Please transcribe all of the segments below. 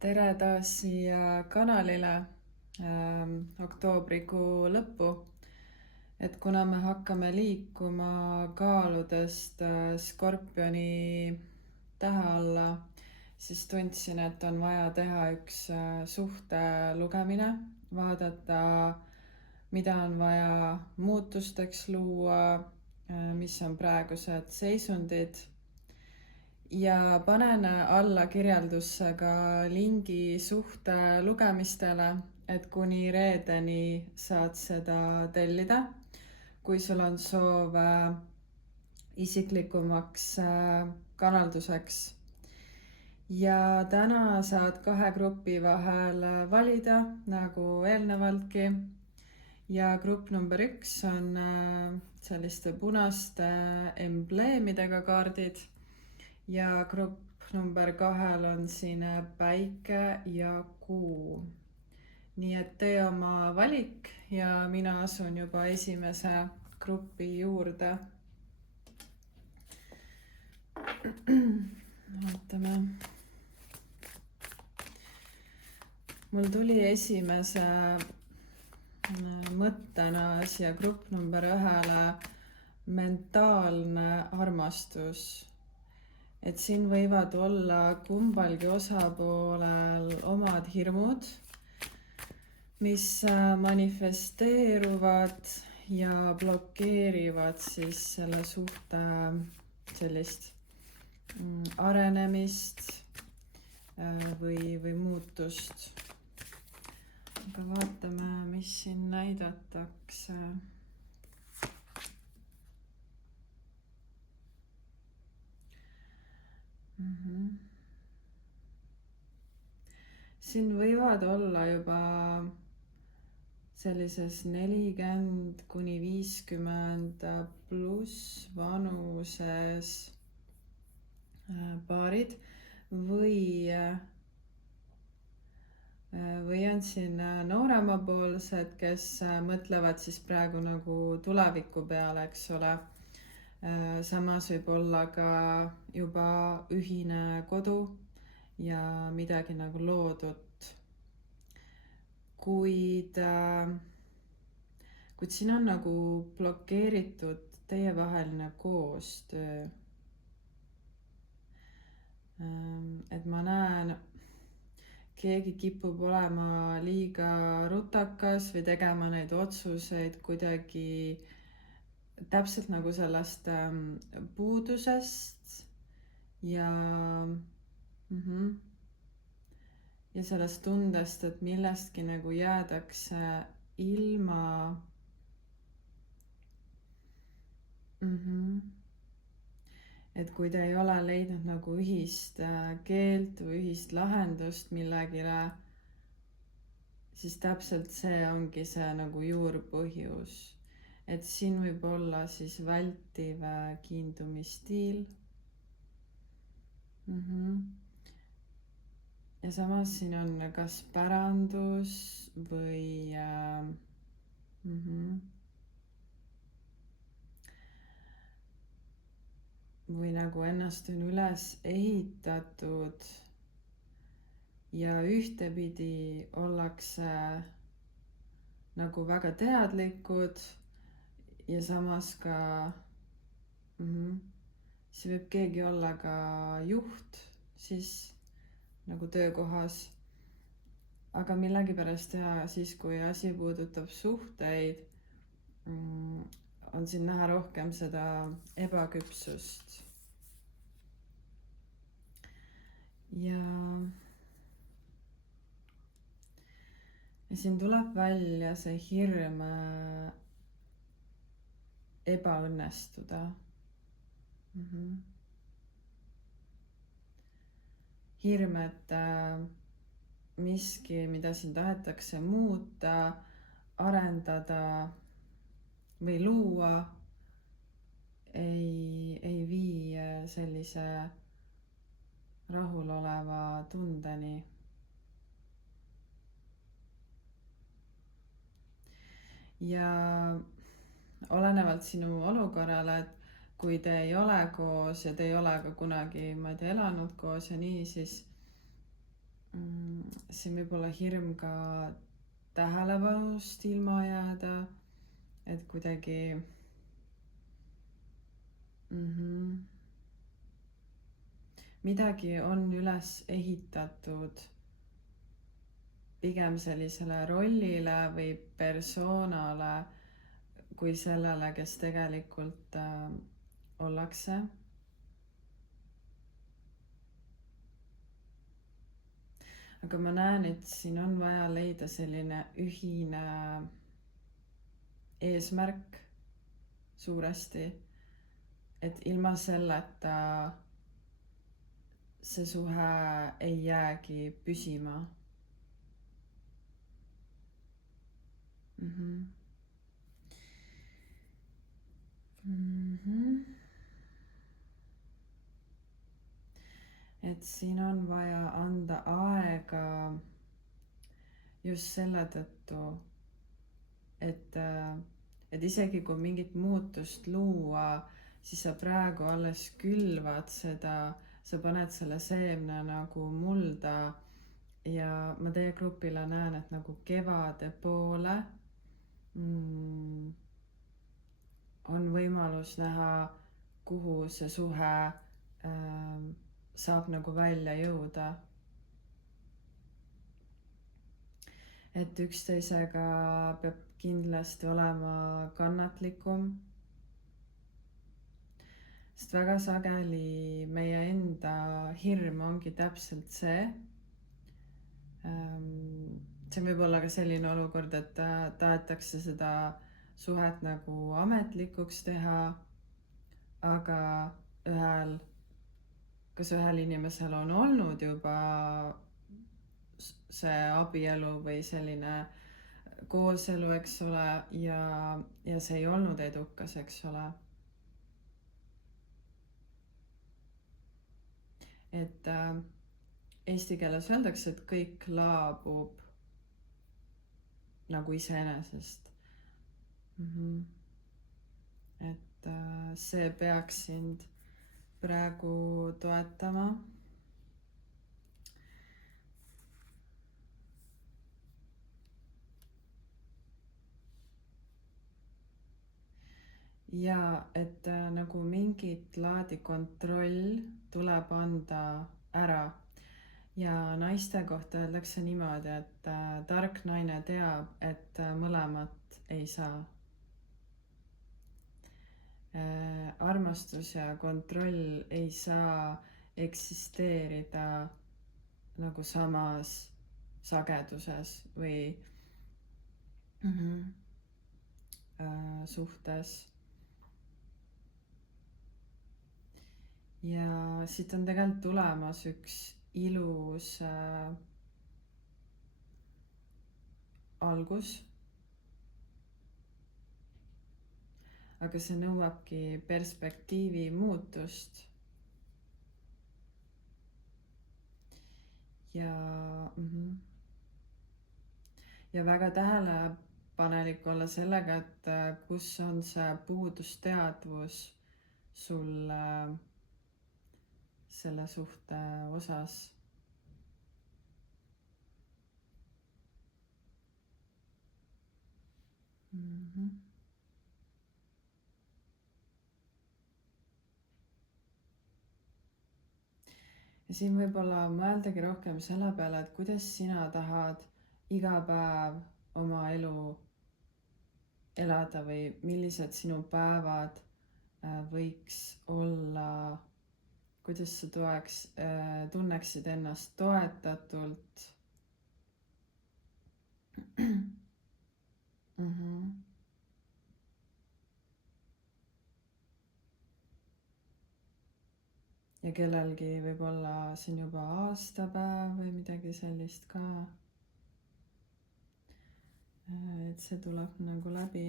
Tere taas siia kanalile oktoobrikuu lõppu. Et kuna me hakkame liikuma kaaludest Skorpioni tähe alla, siis tundsin, et on vaja teha üks suhte lugemine, vaadata, mida on vaja muutusteks luua, mis on praegused seisundid. Ja panen alla kirjeldusse ka lingi suhte lugemistele, et kuni reedeni saad seda tellida, kui sul on soov isiklikumaks kanalduseks. Ja täna saad 2 grupi vahel valida, nagu eelnevaltki. Ja grupp number 1 on selliste punaste embleemidega kaardid. Ja grupp number 2 on siin päike ja kuu. Nii et tee oma valik ja mina asun juba esimese grupi juurde. Vaatame. Mul tuli esimese mõttena siia grupp number 1 mentaalne armastus. Et siin võivad olla kumbalgi osapoolel omad hirmud, mis manifesteeruvad ja blokeerivad siis selle suhte sellist arenemist või muutust. Aga vaatame, mis siin näidatakse. Siin võivad olla juba sellises 40 kuni 50 pluss vanuses paarid või on siin nooremapoolsed, kes mõtlevad siis praegu nagu tuleviku peale, eks ole. Samas võib olla ka juba ühine kodu ja midagi nagu loodut. Kuid siin on nagu blokeeritud teievaheline koostöö. Et ma näen, keegi kipub olema liiga rutakas või tegema neid otsuseid kuidagi täpselt nagu sellest puudusest ja sellest tundest, et millestki nagu jäädakse ilma. Et kui te ei ole leidnud nagu ühist keelt või ühist lahendust millegile, siis täpselt see ongi see nagu juurpõhjus. Et siin võib olla siis vältiv kiindumisstiil. Ja samas siin on kas pärandus või või nagu ennast on üles ehitatud ja ühtepidi ollakse nagu väga teadlikud ja samas ka see võib keegi olla ka juht siis nagu töökohas. Aga millegipärast siis kui asi puudutab suhteid, on siin näha rohkem seda ebaküpsust. Ja siin tuleb välja see hirm ebaõnnestuda. Hirm, et miski, mida siin tahetakse muuta, arendada või luua, ei vii sellise rahuloleva tundeni. Ja olenevalt sinu olukorrale, et kui te ei ole koos ja te ei ole ka kunagi, ma ei tea, elanud koos ja nii, siis siin võib olla hirm ka tähelepanust ilma jääda, et kuidagi midagi on üles ehitatud pigem sellisele rollile või persoonale kui sellele, kes tegelikult ollakse. aga ma näen, et siin on vaja leida selline ühine eesmärk suuresti, et ilma selleta see suhe ei jäägi püsima. Et siin on vaja anda aega just selle tõttu, et isegi kui mingit muutust luua, siis sa praegu alles külvad seda, sa paned selle seemne nagu mulda ja ma teie grupile näen, et nagu kevade poole on võimalus näha, kuhu see suhe saab nagu välja jõuda. Et üksteisega peab kindlasti olema kannatlikum, sest väga sageli meie enda hirm ongi täpselt see. See võib olla ka selline olukord, et tahetakse seda suhet nagu ametlikuks teha, aga kas ühel inimesel on olnud juba see abielu või selline kooselu, eks ole, ja see ei olnud edukas, eks ole. Et eesti keeles öeldakse, et kõik laabub nagu iseenesest. Et see peaks sind praegu toetama. Ja et nagu mingit laadi kontroll tuleb anda ära. Ja naiste kohta öeldakse niimoodi, et tark naine teab, et mõlemat ei saa. Armastus ja kontroll ei saa eksisteerida nagu samas sageduses või suhtes. Ja siit on tegelikult tulemas üks ilus algus. Aga see nõuabki perspektiivi muutust. Ja väga tähelepanelik olla sellega, et kus on see puudusteadvus sul selle suhte osas. Ja siin võib-olla mõeldagi rohkem selle peale, et kuidas sina tahad iga päev oma elu elada või millised sinu päevad võiks olla, kuidas sa tunneksid ennast toetatult. Ja kellelgi võib olla siin juba aastapäev või midagi sellist ka. Et see tuleb nagu läbi.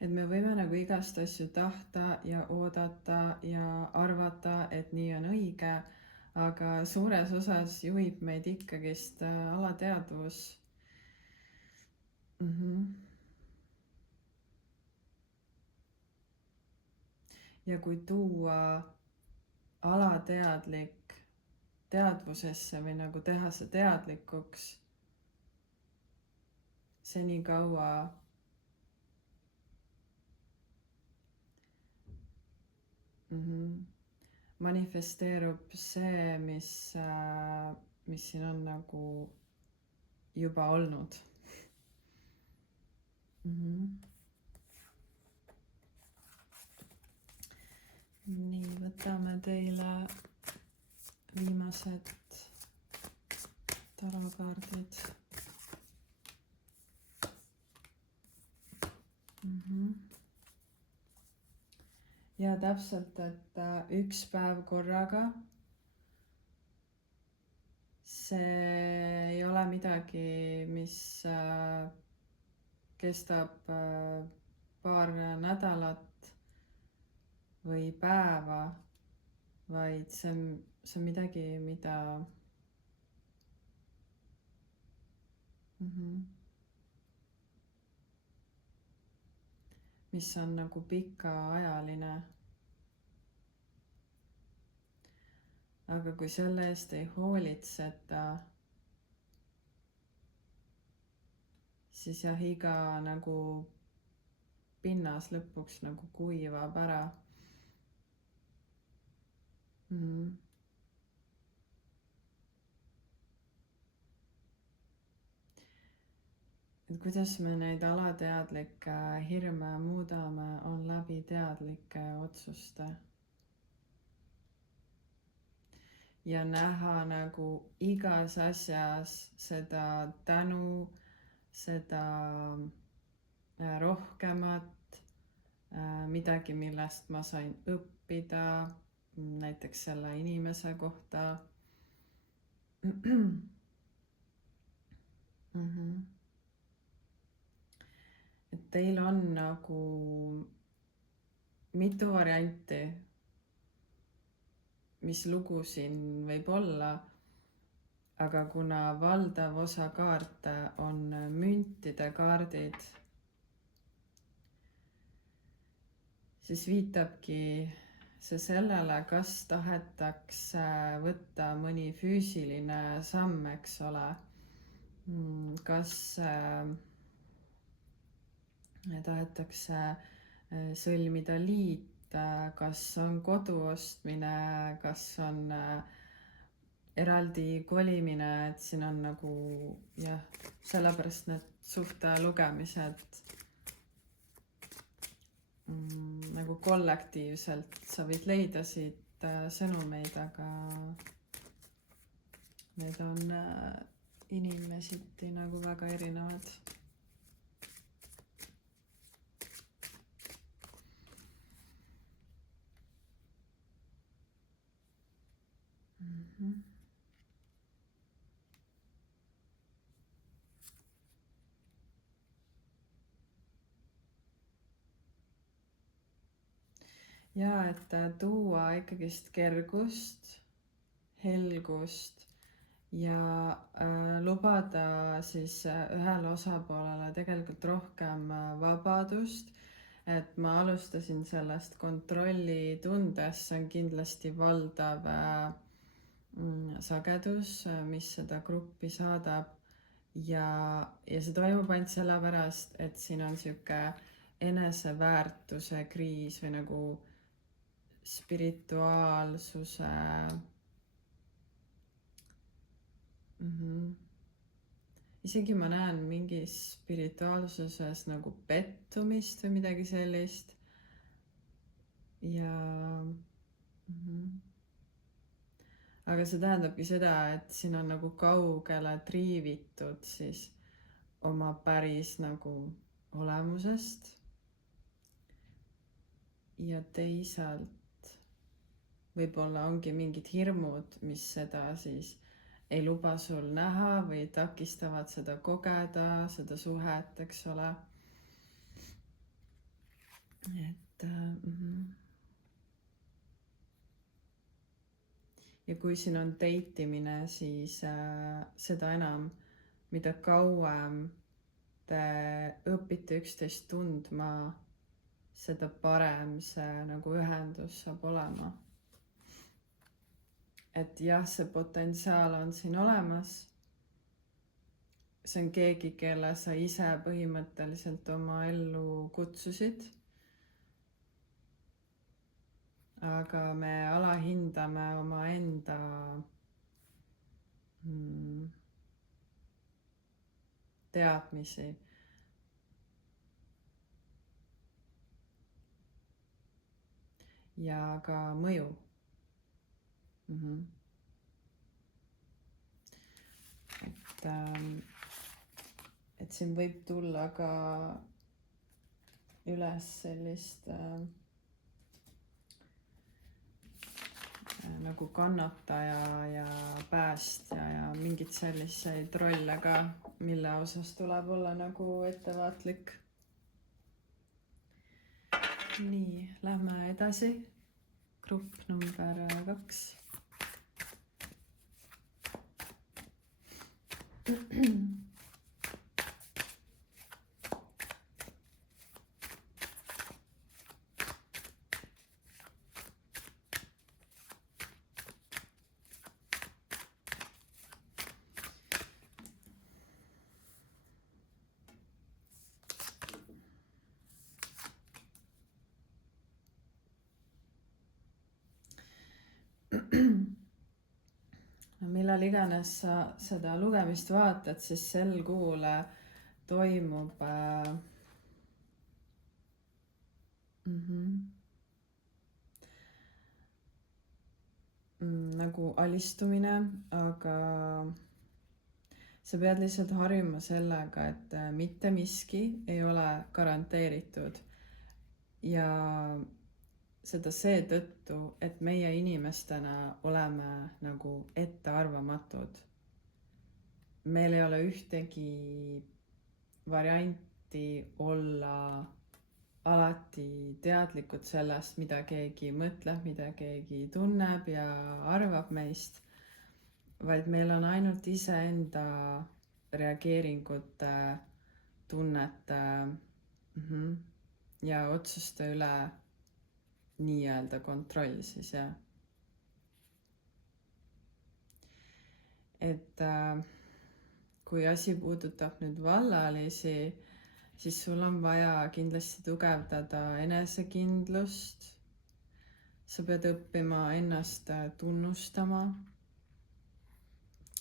Et me võime nagu igast asju tahta ja oodata ja arvata, et nii on õige, aga suures osas juhib meid ikkagist alateadvus. ja kui tuua alateadlik teadvusesse või nagu teha see teadlikuks, senikaua manifesteerub see, mis siin on nagu juba olnud. Nii, võtame teile viimased tarokaardid. Ja täpselt, et üks päev korraga. See ei ole midagi, mis kestab paar nädalat või päeva, vaid see on midagi, mida mis on nagu pikaajaline. Aga kui selle eest ei hoolitseta, siis jah, iga nagu pinnas lõpuks nagu kuivab ära. Et kuidas me neid alateadlikke hirme muudame, on läbi teadlike otsuste. Ja näha nagu igas asjas seda tänu, seda rohkemat, midagi, millest ma sain õppida, näiteks selle inimese kohta. Et teil on nagu mitu varianti, mis lugu siin võib olla, aga kuna valdav osa kaarte on müntide kaardid, siis viitabki see sellele, kas tahetakse võtta mõni füüsiline samm, eks ole. Kas tahetakse sõlmida liit, kas on kodu ostmine, kas on eraldi kolimine, et siin on nagu jah, sellepärast need suhte lugemised nagu kollektiivselt sa võid leida siit sõnumeid, aga need on inimesiti nagu väga erinevad. Ja et tuua ikkagist kergust, helgust ja lubada siis ühele osapoolele tegelikult rohkem vabadust. Et ma alustasin sellest kontrolli tundest, see on kindlasti valdav sagedus, mis seda gruppi saadab. Ja see toimub ainult sellepärast, et siin on siuke eneseväärtuse kriis või nagu spirituaalsuse isegi ma näen mingis spirituaalsuses nagu pettumist või midagi sellist. Ja aga see tähendabki seda, et siin on nagu kaugele triivitud siis oma päris nagu olemusest. Ja teisalt võib-olla ongi mingid hirmud, mis seda siis ei luba sul näha või takistavad seda kogeda, seda suhet, eks ole. Et ja kui siin on deitimine, siis seda enam, mida kauem te õpite üksteist tundma, seda parem see nagu ühendus saab olema. Et jah, see potentsiaal on siin olemas. See on keegi, kelle sa ise põhimõtteliselt oma ellu kutsusid. Aga me alahindame omaenda teadmisi. Ja ka mõju. Et siin võib tulla ka üles sellist nagu kannataja ja päästja ja mingid selliseid rolle ka, mille osas tuleb olla nagu ettevaatlik. Nii, lähme edasi. Grupp number 2. Millal iganes sa seda lugemist vaatad, siis sel kuul toimub nagu alistumine, aga sa pead lihtsalt harjuma sellega, et mitte miski ei ole garanteeritud. Ja seda seetõttu, et meie inimestena oleme nagu ettearvamatud. Meil ei ole ühtegi varianti olla alati teadlikud sellest, mida keegi mõtleb, mida keegi tunneb ja arvab meist, vaid meil on ainult iseenda reageeringute, tunnete ja otsuste üle nii-öelda kontroll siis, jah. Et kui asi puudutab nüüd vallalisi, siis sul on vaja kindlasti tugevdada enesekindlust. Sa pead õppima ennast tunnustama.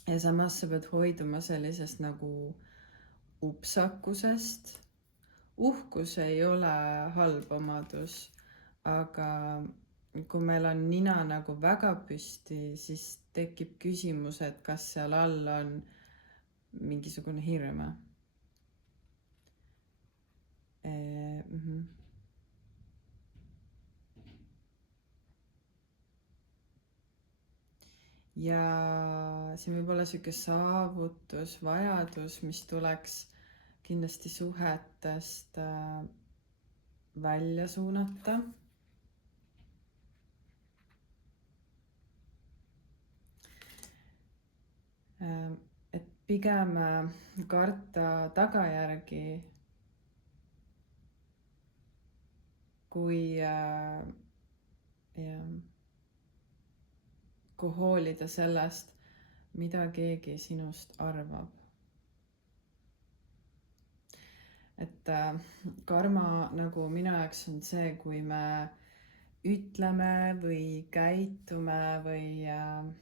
Ja samas sa pead hoiduma sellisest nagu upsakusest. Uhkus ei ole halb omadus. Aga kui meil on nina nagu väga püsti, siis tekib küsimus, et kas seal all on mingisugune hirm. Ja siin võib olla siuke saavutusvajadus, mis tuleks kindlasti suhetest välja suunata. Et pigem karta tagajärgi, kui hoolida sellest, mida keegi sinust arvab. Et karma nagu minu jaoks on see, kui me ütleme või käitume või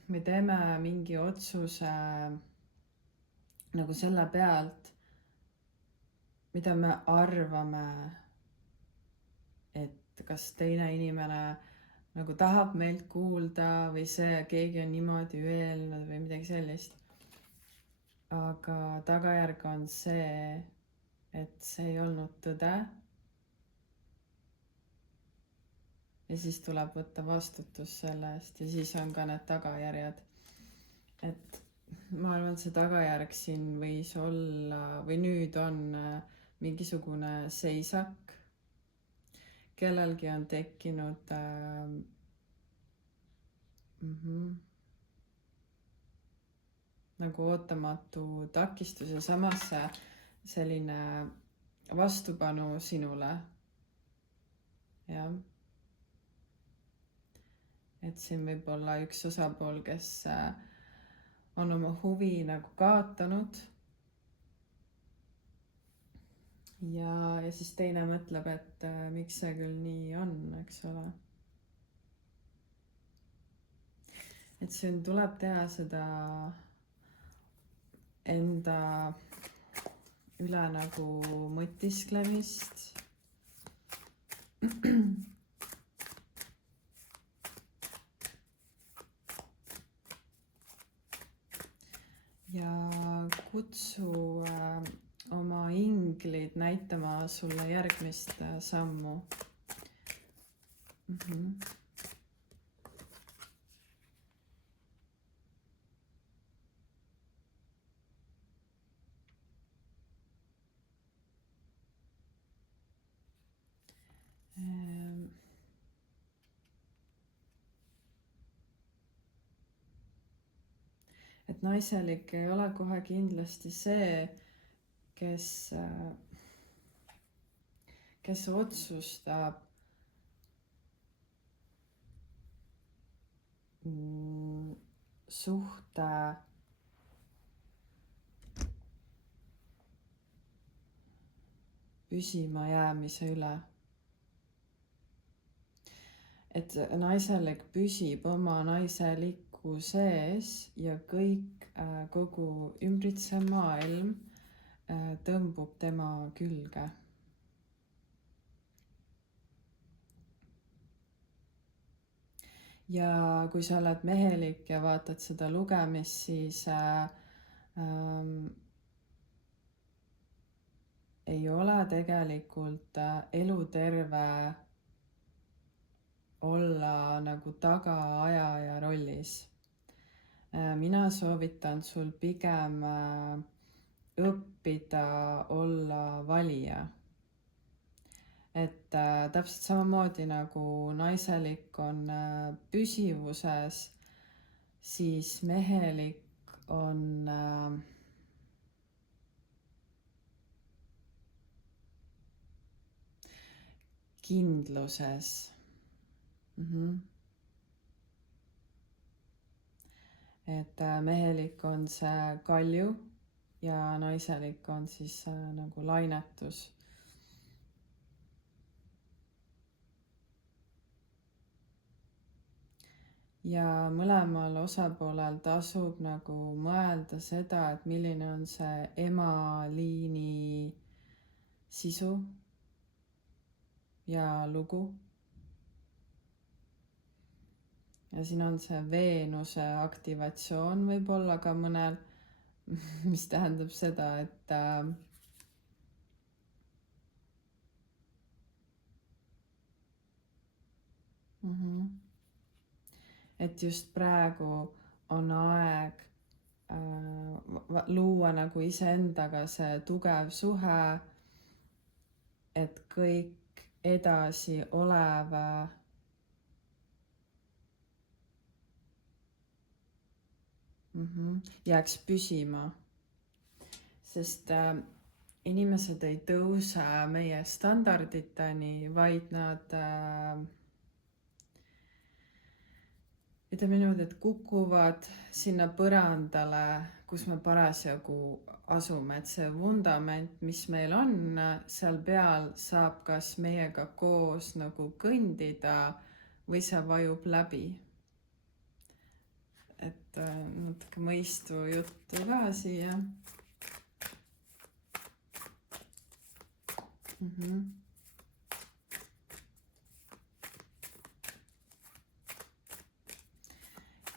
me teeme mingi otsuse nagu selle pealt, mida me arvame, et kas teine inimene nagu tahab meilt kuulda või see keegi on niimoodi öelnud või midagi sellist. Aga tagajärg on see, et see ei olnud tõde. Ja siis tuleb võtta vastutus selle eest ja siis on ka need tagajärjed. Et ma arvan, et see tagajärg siin võis olla või nüüd on mingisugune seisak. Kellelgi on tekkinud nagu ootamatu takistus ja samas selline vastupanu sinule. jah. Et siin võib olla üks osapool, kes on oma huvi nagu kaotanud. Ja siis teine mõtleb, et miks see küll nii on, eks ole. Et siin tuleb teha seda enda üle nagu mõtisklemist. Ja kutsu oma inglid näitama sulle järgmist sammu. Et naiselik ei ole kohe kindlasti see, kes otsustab suhte püsima jäämise üle. Et naiselik püsib oma naiseliku sees ja kogu ümbritsev maailm tõmbub tema külge. Ja kui sa oled mehelik ja vaatad seda lugemist, siis ei ole tegelikult eluterve olla nagu tagaajaja rollis. Mina soovitan sul pigem õppida olla valija. Et täpselt samamoodi nagu naiselik on püsivuses, siis mehelik on kindluses. Et mehelik on see kalju ja naiselik on siis nagu lainetus. Ja mõlemal osapoolel tasub nagu mõelda seda, et milline on see emaliini sisu ja lugu. Ja siin on see Veenuse aktivatsioon võib-olla ka mõnel, mis tähendab seda, et et just praegu on aeg luua nagu iseendaga see tugev suhe, et kõik edasi olev jääks püsima. Sest inimesed ei tõuse meie standarditeni, vaid nad ütleme niimoodi, et kukuvad sinna põrandale, kus me parasjagu asume, et see vundament, mis meil on, seal peal saab kas meiega koos nagu kõndida või see vajub läbi. Et natuke mõistu juttu ka siia.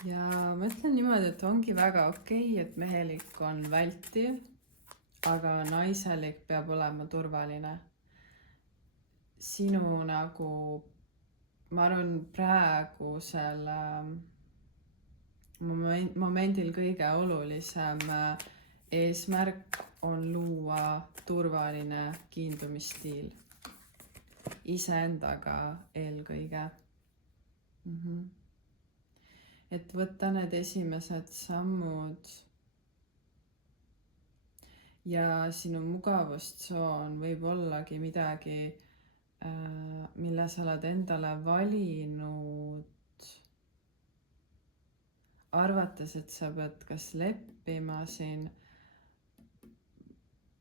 Ja ma ütlen niimoodi, et ongi väga okei, et mehelik on vältiv, aga naiselik peab olema turvaline. Sinu nagu, ma arvan, praegusel momendil kõige olulisem eesmärk on luua turvaline kiindumisstiil. Iseendaga eelkõige. Et võtta need esimesed sammud ja sinu mugavustsoon võib ollagi midagi mille sa oled endale valinud, arvates, et sa pead kas leppima siin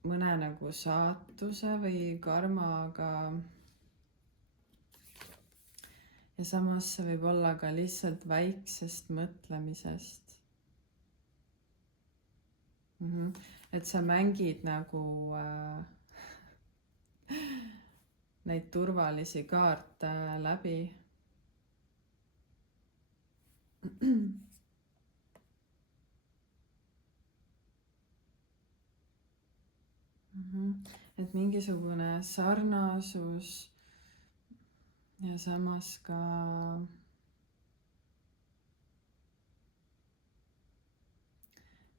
mõne nagu saatuse või karmaga. Ja samas see võib olla ka lihtsalt väiksest mõtlemisest. Et sa mängid nagu neid turvalisi kaarte läbi. Et mingisugune sarnasus ja samas ka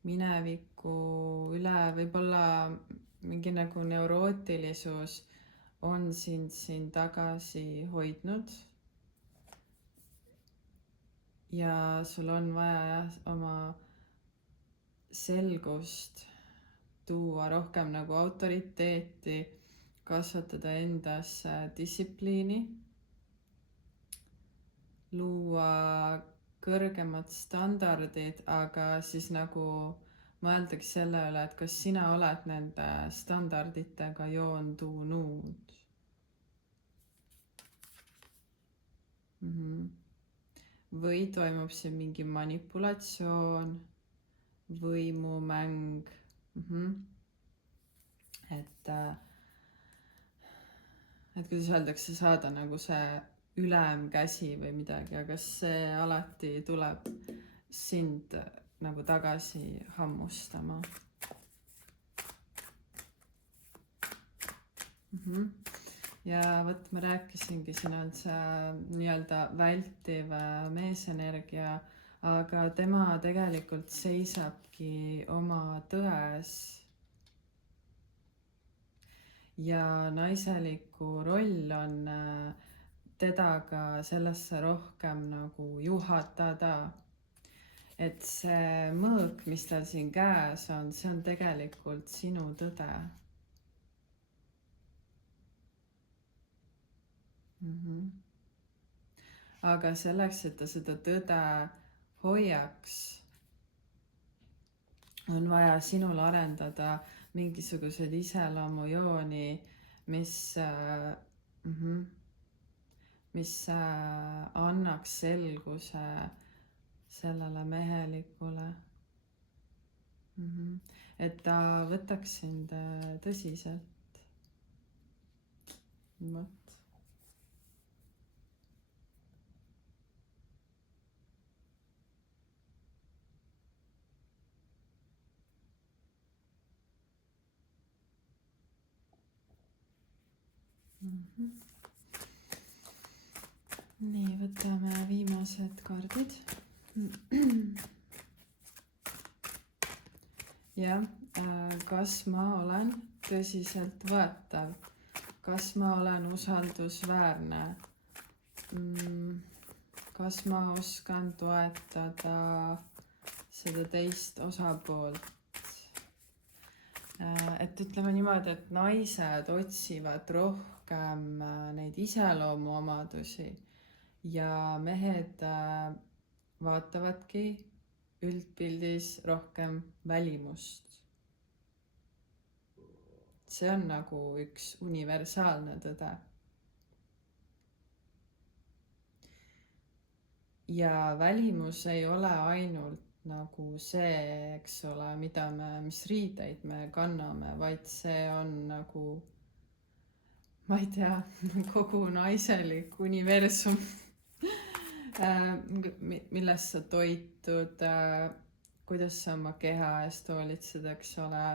mineviku üle võib-olla mingi nagu neurootilisus on sind siin tagasi hoidnud. Ja sul on vaja oma selgust tuua, rohkem nagu autoriteeti, kasvatada endas distsipliini, luua kõrgemad standardid, aga siis nagu mõeldaks selle üle, et kas sina oled nende standarditega joondunud. Või toimub siin mingi manipulatsioon, võimumäng. Et kuidas öeldakse, saada nagu see ülemkäsi või midagi, aga see alati tuleb sind nagu tagasi hammustama. Ja vot ma rääkisingi, siin on see nii-öelda vältiv meesenergia, aga tema tegelikult seisabki oma tões. Ja naiseliku roll on teda ka sellesse rohkem nagu juhatada. Et see mõõk, mis tal siin käes on, see on tegelikult sinu tõde. Aga selleks, et ta seda tõde hoiaks, on vaja sinul arendada mingisugused iseloomujooni, mis annaks selguse sellele mehelikule. Et ta võtaks sind tõsiselt. Vot. Nii, võtame viimased kaardid. Jah, kas ma olen tõsiselt võetav? Kas ma olen usaldusväärne? Kas ma oskan toetada seda teist osapoolt? Et ütleme niimoodi, et naised otsivad rohkem neid iseloomuomadusi ja mehed vaatavadki üldpildis rohkem välimust. See on nagu üks universaalne tõde. Ja välimus ei ole ainult nagu see, eks ole, mis riideid me kanname, vaid see on nagu, ma ei tea, kogu naiselik universum, millest sa toitud, kuidas sa oma keha eest hoolitsed, eks ole.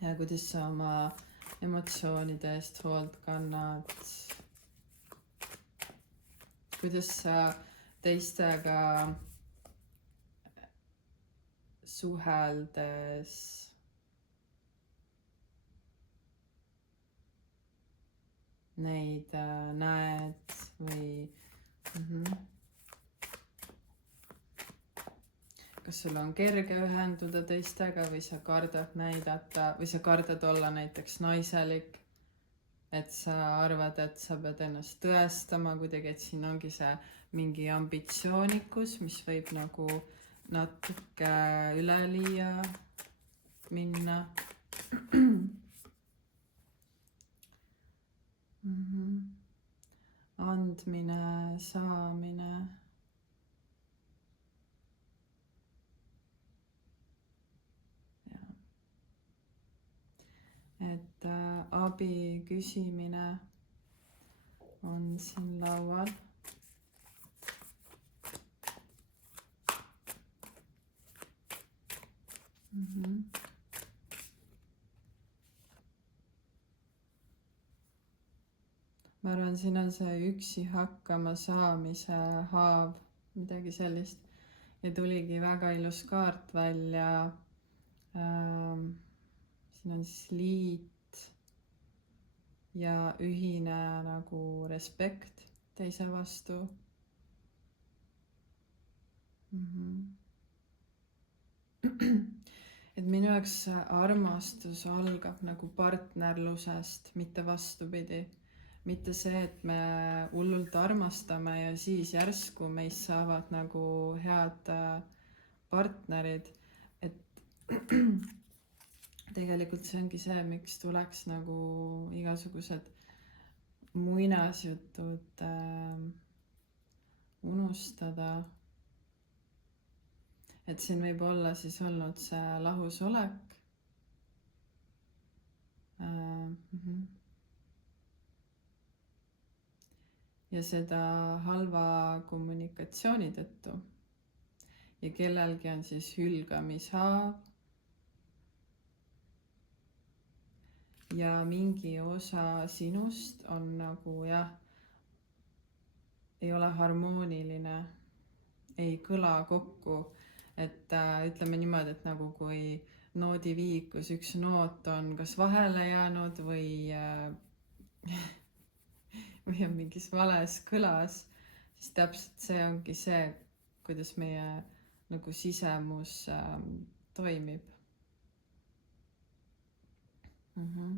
Ja kuidas sa oma emotsioonide eest hoolt kannad. Kuidas sa teistega suheldes neid näed või kas sul on kerge ühenduda teistega või sa kardad näidata või sa kardad olla näiteks naiselik, et sa arvad, et sa pead ennast tõestama kuidagi, et siin ongi see mingi ambitsioonikus, mis võib nagu natuke üleliia minna. Andmine, saamine. Et abi küsimine on siin laual. Ma arvan, siin on see üksi hakkama saamise haav, midagi sellist. Ja tuligi väga ilus kaart välja. Siin on siis liit ja ühine nagu respekt teise vastu. Et minu jaoks armastus algab nagu partnerlusest, mitte vastupidi. Mitte see, et me hullult armastame ja siis järsku meist saavad nagu head partnerid. Et tegelikult see ongi see, miks tuleks nagu igasugused muinasjutud unustada. Et siin võib olla siis olnud see lahusolek. Ja seda halva kommunikatsiooni tõttu. Ja kellelgi on siis hülgamishaav. Ja mingi osa sinust on nagu ei ole harmooniline, ei kõla kokku. Et ütleme niimoodi, et nagu kui noodiviikus üks noot on kas vahele jäänud või on mingis vales kõlas, siis täpselt see ongi see, kuidas meie nagu sisemus toimib. Okei.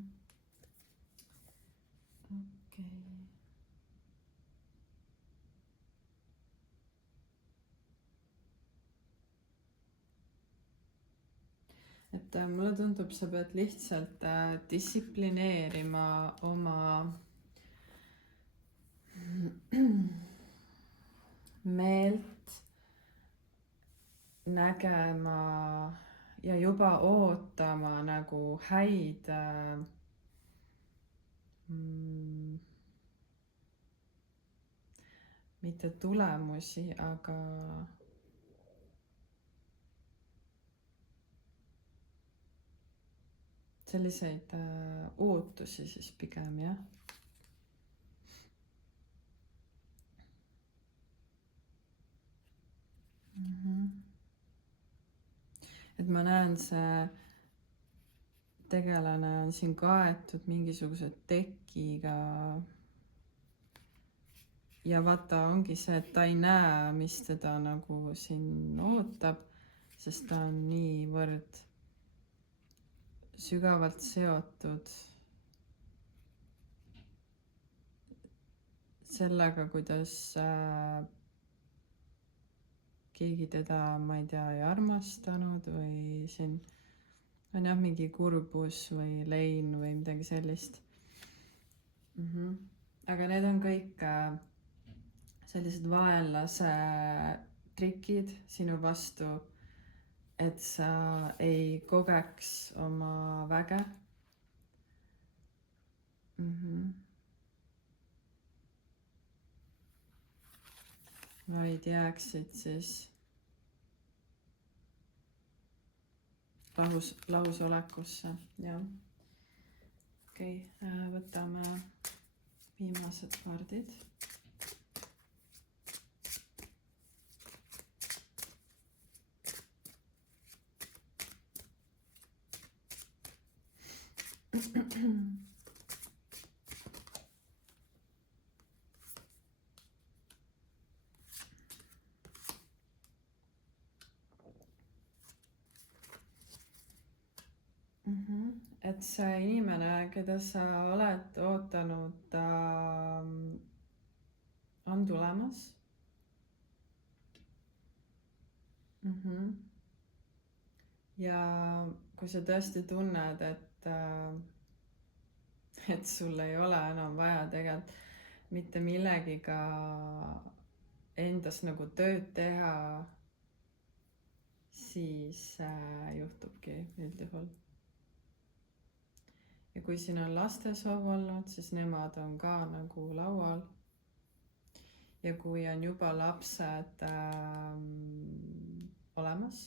Et mulle tundub, sa pead lihtsalt distsiplineerima oma meelt, nägema ja juba ootama nagu häid mitte tulemusi, aga selliseid ootusi siis pigem, jah. Et ma näen, see tegelane on siin kaetud mingisuguse tekiga. Ja vaata, ongi see, et ta ei näe, mis teda nagu siin ootab, sest ta on niivõrd sügavalt seotud sellega, kuidas keegi teda, ma ei tea, ei armastanud või siin on jah mingi kurbus või lein või midagi sellist. Aga need on kõik sellised vaenlase trikid sinu vastu, et sa ei kogeks oma väge. Vaid jääksid siis lahusolekusse, jah. Okei, võtame viimased kaardid. et see inimene, keda sa oled ootanud, on tulemas. Ja kui sa tõesti tunned, et sul ei ole enam vaja tegelikult mitte millegiga endas nagu tööd teha, siis juhtubki üldjuhul. Ja kui siin on laste soov olnud, siis nemad on ka nagu laual. Ja kui on juba lapsed olemas,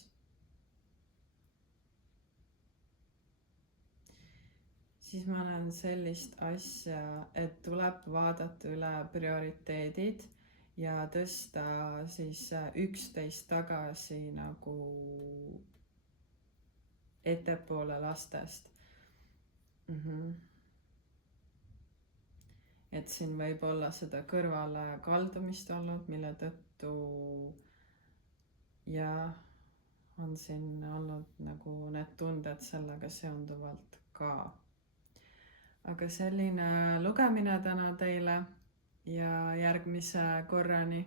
siis ma näen sellist asja, et tuleb vaadata üle prioriteedid ja tõsta siis 11 tagasi nagu ettepoole lastest. Et siin võib olla seda kõrvale kaldumist olnud, mille tõttu ja on siin olnud nagu need tunded sellega seonduvalt ka. Aga selline lugemine täna teile ja järgmise korrani.